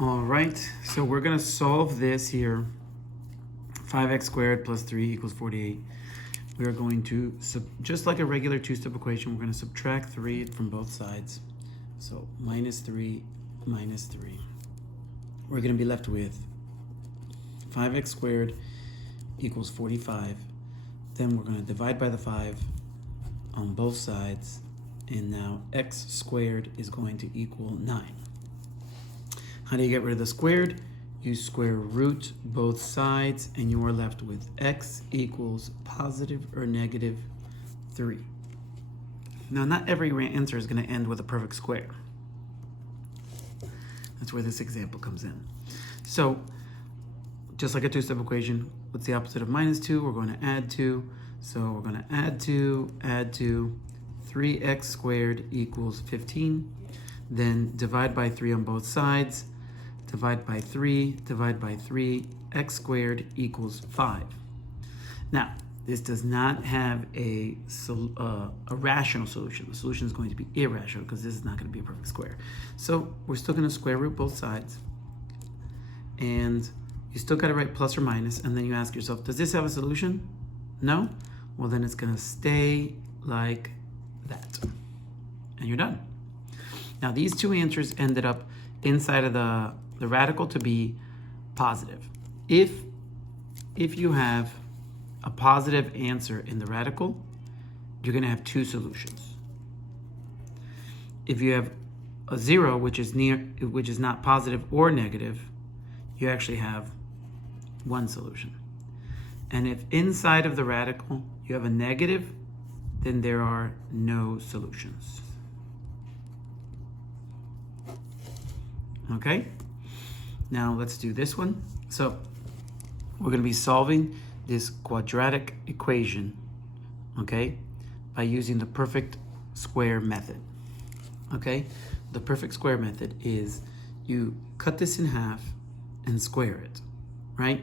All right, so we're gonna solve this here. 5x squared plus 3 equals 48. We are going to, just like a regular two-step equation, we're gonna subtract 3 from both sides. So minus 3, minus 3. We're gonna be left with 5x squared equals 45. Then we're gonna divide by the 5 on both sides. And now x squared is going to equal 9. How do you get rid of the squared? You square root both sides and you are left with x equals positive or negative 3. Now, not every answer is going to end with a perfect square. That's where this example comes in. So, just like a two-step equation, what's the opposite of minus 2? We're going to add 2. So we're going to add 2, 3x squared equals 15. Then divide by 3 on both sides. Divide by 3, x squared equals 5. Now, this does not have a rational solution. The solution is going to be irrational because this is not going to be a perfect square. So we're still going to square root both sides. And you still got to write plus or minus, and then you ask yourself, does this have a solution? No? Well, then it's going to stay like that. And you're done. Now, these two answers ended up inside of the radical to be positive. If you have a positive answer in the radical, you're going to have two solutions. If you have a 0, which is not positive or negative, you actually have one solution. And if inside of the radical you have a negative, then there are no solutions. Okay? Now let's do this one. So we're going to be solving this quadratic equation, okay, by using the perfect square method. Okay? The perfect square method is you cut this in half and square it, right?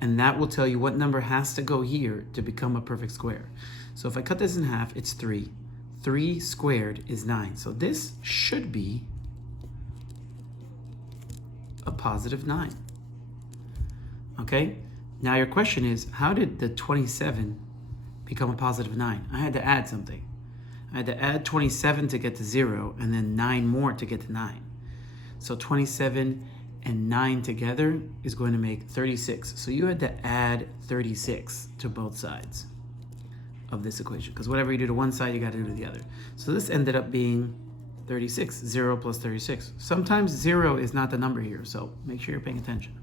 And that will tell you what number has to go here to become a perfect square. So if I cut this in half, it's 3. 3 squared is 9. So this should be a positive 9. Okay? Now your question is, how did the 27 become a positive 9? I had to add something. I had to add 27 to get to 0, and then 9 more to get to 9. So 27 and 9 together is going to make 36. So you had to add 36 to both sides of this equation, because whatever you do to one side, you got to do to the other. So this ended up being 36, 0 plus 36. Sometimes 0 is not the number here, so make sure you're paying attention.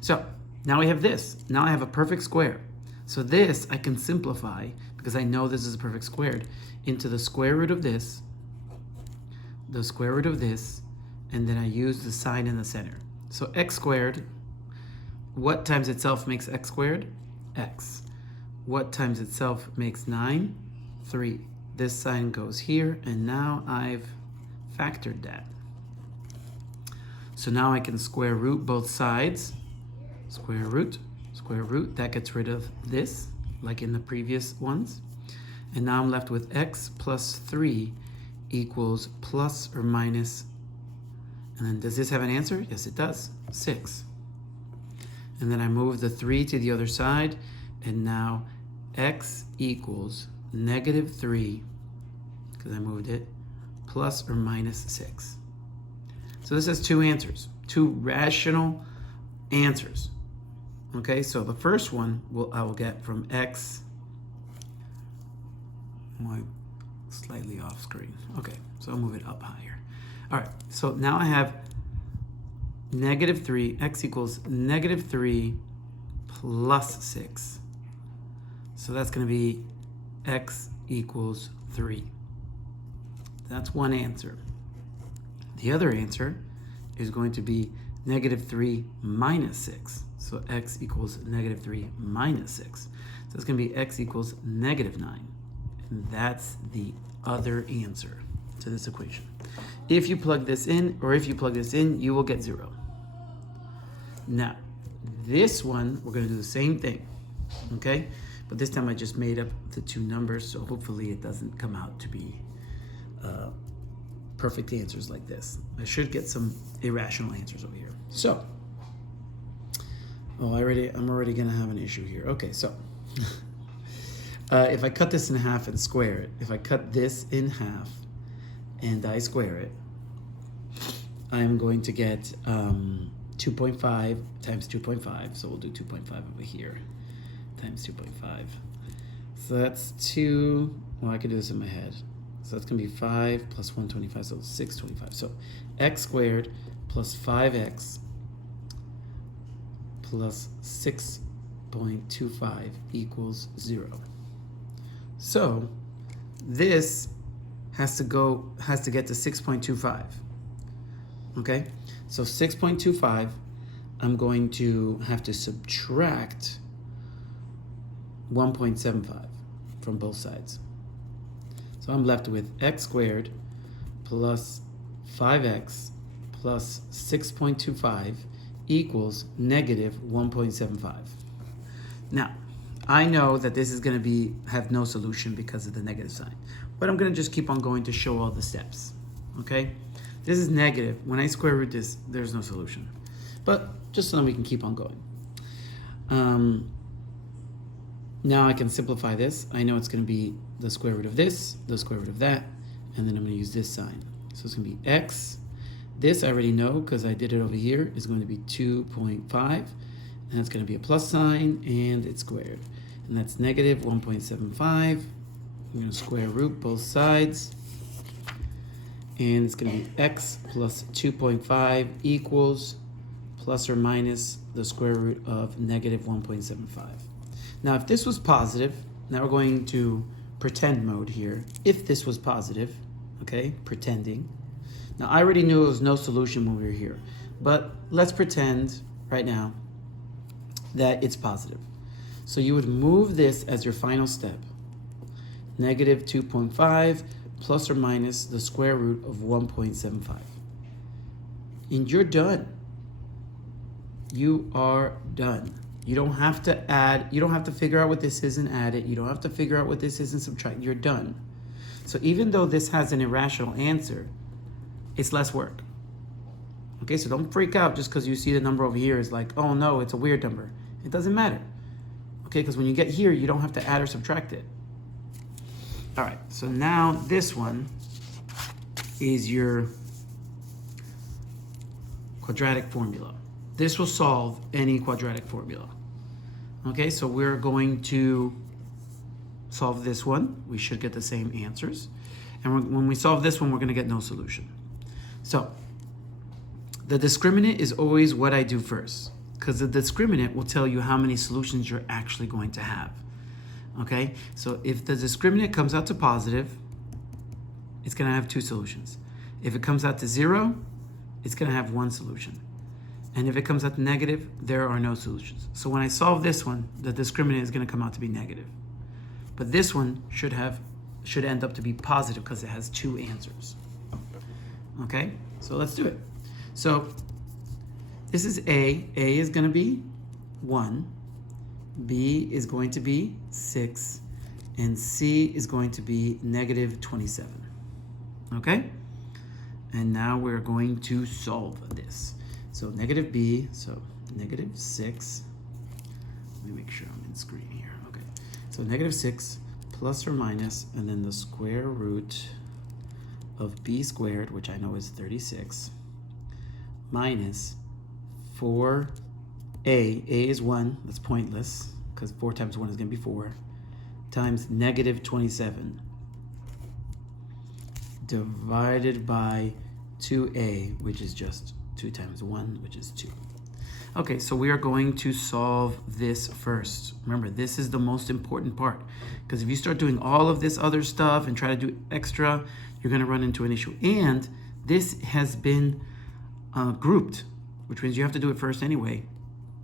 So now we have this. Now I have a perfect square. So this I can simplify, because I know this is a perfect squared, into the square root of this, the square root of this, and then I use the sign in the center. So x squared, what times itself makes x squared? X. What times itself makes 9? 3. This sign goes here, and now I've factored that. So now I can square root both sides. Square root, that gets rid of this, like in the previous ones. And now I'm left with x plus 3 equals plus or minus. And then does this have an answer? Yes, it does. 6. And then I move the 3 to the other side, and now x equals negative 3, because I moved it, plus or minus 6. So this has two answers, two rational answers. Okay, so the first one I will get from x, slightly off screen. Okay, so I'll move it up higher. All right, so now I have negative 3, x equals negative 3 plus 6. So that's going to be x equals 3. That's one answer. The other answer is going to be negative 3 minus 6. So x equals negative 3 minus 6. So it's going to be x equals negative 9. And that's the other answer to this equation. If you plug this in, or if you plug this in, you will get 0. Now, this one, we're going to do the same thing, okay? But this time I just made up the two numbers, so hopefully it doesn't come out to be perfect answers like this. I should get some irrational answers over here. So, I'm already gonna have an issue here. Okay, so if I cut this in half and square it, if I cut this in half and I square it, I'm going to get 2.5 times 2.5. So we'll do 2.5 over here times 2.5. So that's 2. Well, I could do this in my head. So that's going to be 5 plus 125, so 625. So x squared plus 5x plus 6.25 equals 0. So this has to get to 6.25. Okay? So 6.25, I'm going to have to subtract 1.75 from both sides. So I'm left with x squared plus 5x plus 6.25 equals negative 1.75. Now, I know that this is going to have no solution because of the negative sign, but I'm going to just keep on going to show all the steps. Okay? This is negative. When I square root this, there's no solution. But just so that we can keep on going. Now I can simplify this. I know it's going to be the square root of this, the square root of that, and then I'm going to use this sign. So it's going to be x. This I already know because I did it over here. Is going to be 2.5, and it's going to be a plus sign, and it's squared. And that's negative 1.75. I'm going to square root both sides. And it's going to be x plus 2.5 equals plus or minus the square root of negative 1.75. Now, if this was positive, now we're going to pretend mode here. If this was positive, okay, pretending. Now, I already knew it was no solution when we were here, but let's pretend right now that it's positive. So you would move this as your final step. Negative 2.5 plus or minus the square root of 1.75. And you're done. You are done. You don't have to add, you don't have to figure out what this is and add it. You don't have to figure out what this is and subtract. You're done. So even though this has an irrational answer, it's less work. Okay, so don't freak out just because you see the number over here is like, oh no, it's a weird number. It doesn't matter. Okay, because when you get here, you don't have to add or subtract it. All right, so now this one is your quadratic formula. This will solve any quadratic formula. Okay, so we're going to solve this one. We should get the same answers. And when we solve this one, we're going to get no solution. So the discriminant is always what I do first, because the discriminant will tell you how many solutions you're actually going to have. Okay, so if the discriminant comes out to positive, it's going to have 2 solutions. If it comes out to 0, it's going to have 1 solution. And if it comes out to negative, there are no solutions. So when I solve this one, the discriminant is going to come out to be negative. But this one should end up to be positive because it has 2 answers. Okay, so let's do it. So this is A. A is going to be 1. B is going to be 6. And C is going to be negative 27. Okay? And now we're going to solve this. So negative B, so negative 6. Let me make sure I'm in screen here. Okay. So negative 6 plus or minus, and then the square root of B squared, which I know is 36, minus 4A. A is 1. That's pointless because 4 times 1 is going to be 4. Times negative 27 divided by 2A, which is just 2 times 1, which is 2. Okay, so we are going to solve this first. Remember, this is the most important part, because if you start doing all of this other stuff and try to do extra, you're going to run into an issue. And this has been grouped, which means you have to do it first anyway,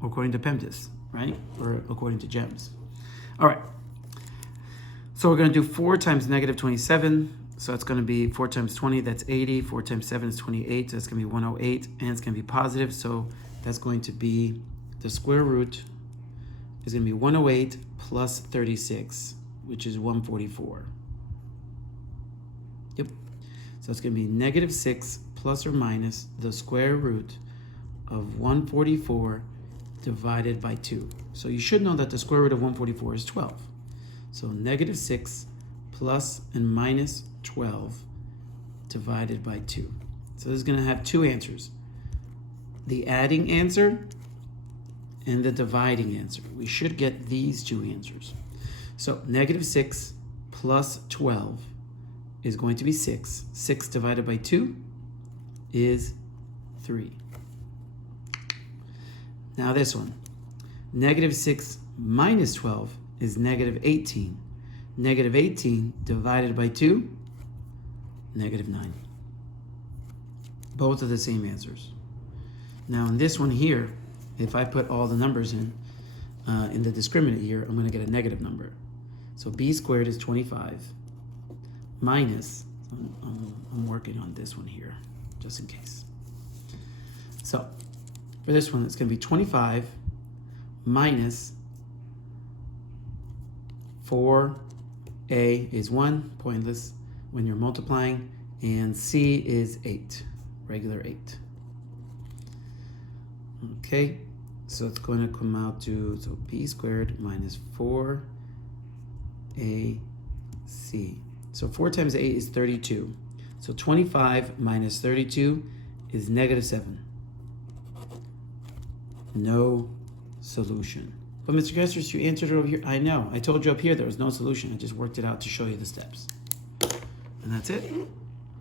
according to PEMDAS, right? Or according to GEMS. All right. So we're going to do 4 times negative 27. So it's going to be 4 times 20, that's 80. 4 times 7 is 28, so that's going to be 108. And it's going to be positive, so that's going to be the square root is going to be 108 plus 36, which is 144. Yep. So it's going to be negative 6 plus or minus the square root of 144 divided by 2. So you should know that the square root of 144 is 12. So negative 6 plus and minus 12 divided by 2. So this is going to have two answers. The adding answer and the dividing answer. We should get these two answers. So negative 6 plus 12 is going to be 6. 6 divided by 2 is 3. Now this one. Negative 6 minus 12 is negative 18. Negative 18 divided by 2, negative 9. Both are the same answers. Now in this one here, if I put all the numbers in the discriminant here, I'm going to get a negative number. So b squared is 25 minus, I'm working on this one here, just in case. So for this one, it's going to be 25 minus 4a is 1, pointless when you're multiplying, and c is 8, regular 8. Okay, so it's going to come out to, so b squared minus 4ac. So 4 times 8 is 32. So 25 minus 32 is negative 7. No solution. But Mr. Gessers, you answered it over here. I know. I told you up here there was no solution. I just worked it out to show you the steps. And that's it.